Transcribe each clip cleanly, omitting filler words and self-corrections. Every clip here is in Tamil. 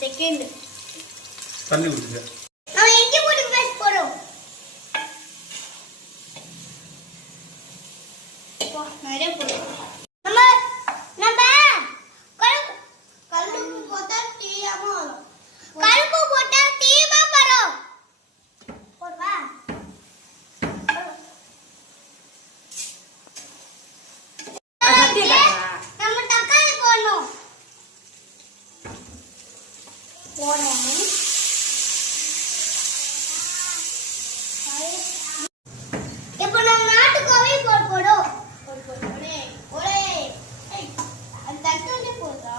செகண்ட் தண்ணி ஊத்துங்க. நான் இஞ்சி பூண்டு பேஸ்ட் போறோம். வா நிறைய போறோம். நம்ம கல்லுப்பு போட்டா தீயாம வரும். கல்லுப்பு போட்டா தீயாம வரும். போடுவா. நம்ம தக்காளி போடணும். போடணும். இப்போ நம்ம நாட்டுக்கோவை போடுறோம். ஒரே அந்த தக்காளி போடுறா.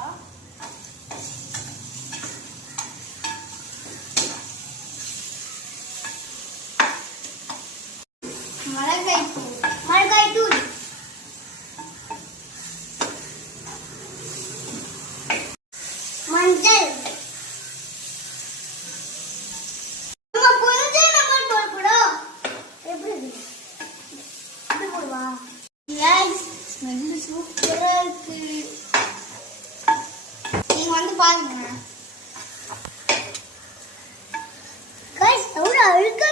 மிளகாய் தூள் மஞ்சள் நம்ம கொஞ்சம் நம்ம போடுறோம். எப்படி இது போடுவா. கைஸ் ஸ்மெல் சூப்பரா இருக்கு. நீங்க வந்து பாருங்க. கைஸ் அவ்வளவு அழுக்க